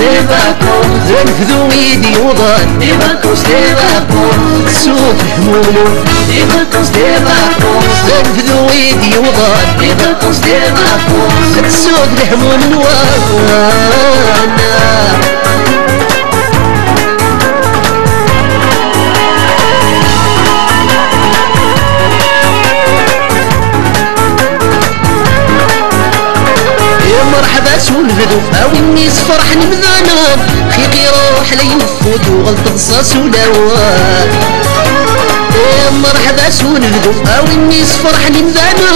les vacances, نفذو ايدي وضان les vacances, les vacances, سوق همومنو les vacances, les vacances, نفذو ايدي وضان les vacances, les vacances. سوق الهموم نوانا مرحبا سولفدو او الناس فرح نبذانا خيقي روح لي نفود وغلط قصاص ولوان مرحبا سولفدو او الناس فرح نبذانا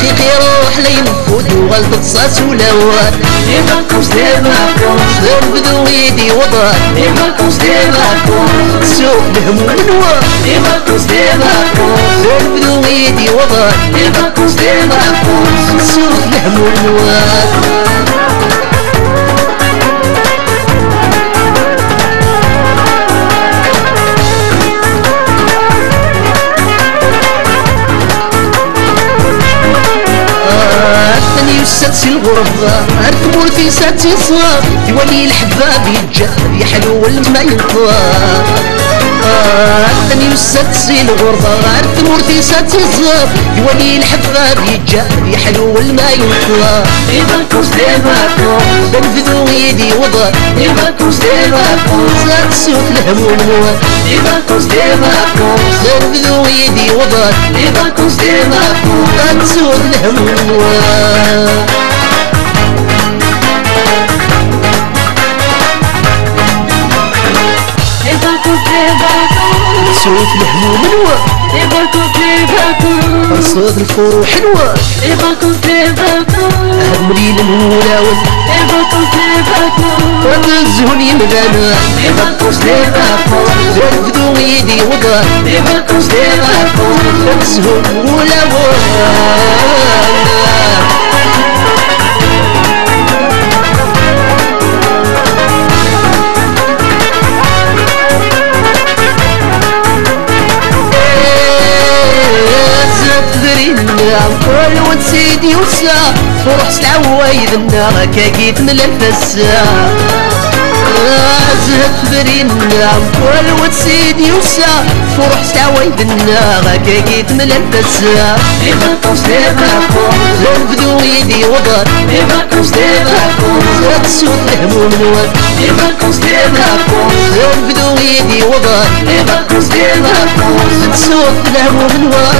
خيقي روح لي نفود وغلط قصاص ولوان Les vacances, les vacances, نبذو ايدي وضان les vacances, les vacances, سوق الهموم نوار les vacances, les vacances, نبذو ايدي وضان les vacances, les vacances. سوق الهموم نوار ساتسي الغربة عرف مورتي ساتسي صغار يولي الحباب يتجاب يحلو والما ينطار عرفني وساتسي الغربة عرف مورتي ساتسي صغار يولي الحباب يتجاب يحلو والما ينطار Les vacances, les vacances, بنفذو ايدي وضار les vacances, les vacances, زاد صوت الهموم نوار les vacances, les vacances, بنفذو ايدي وضار les vacances, les vacances. زاد صوت الهموم نوار Les vacances, les vacances, صوت الهموم نوار les vacances, les vacances, صوت الفروح نوار les vacances, les vacances, هدملي المولاول les vacances, les vacances, وتزهني مغانا les vacances, les vacances, نفذو ايدي وضار les vacances, les vacances. تزهن ولاوانا كل وتسيدي وسا فرح سلعوايد النار كاكيت من الفسا زهت برين النعم كل وتسيدي وسا فرح سلعوايد النار كاكيت من الفسا Les vacances, les vacances, نفذو ايدي وضار les vacances, les vacances, تسود الهموم نوار les vacances, les vacances, نفذو ايدي وضار les vacances, les vacances. تسود الهموم نوار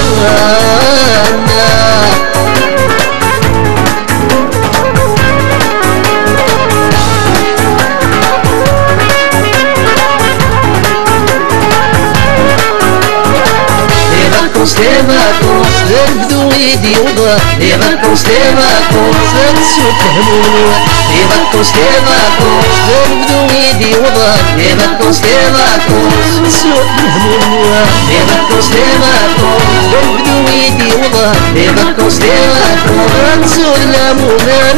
les vacances نفذو ايدي وضار Les vacances, les vacances, تسود الهموم نوار les vacances, les vacances, نفذو ايدي وضار les vacances, les vacances, تسود الهموم نوار les vacances, les vacances, نفذو ايدي وضار les vacances, les vacances, تسود الهموم نوار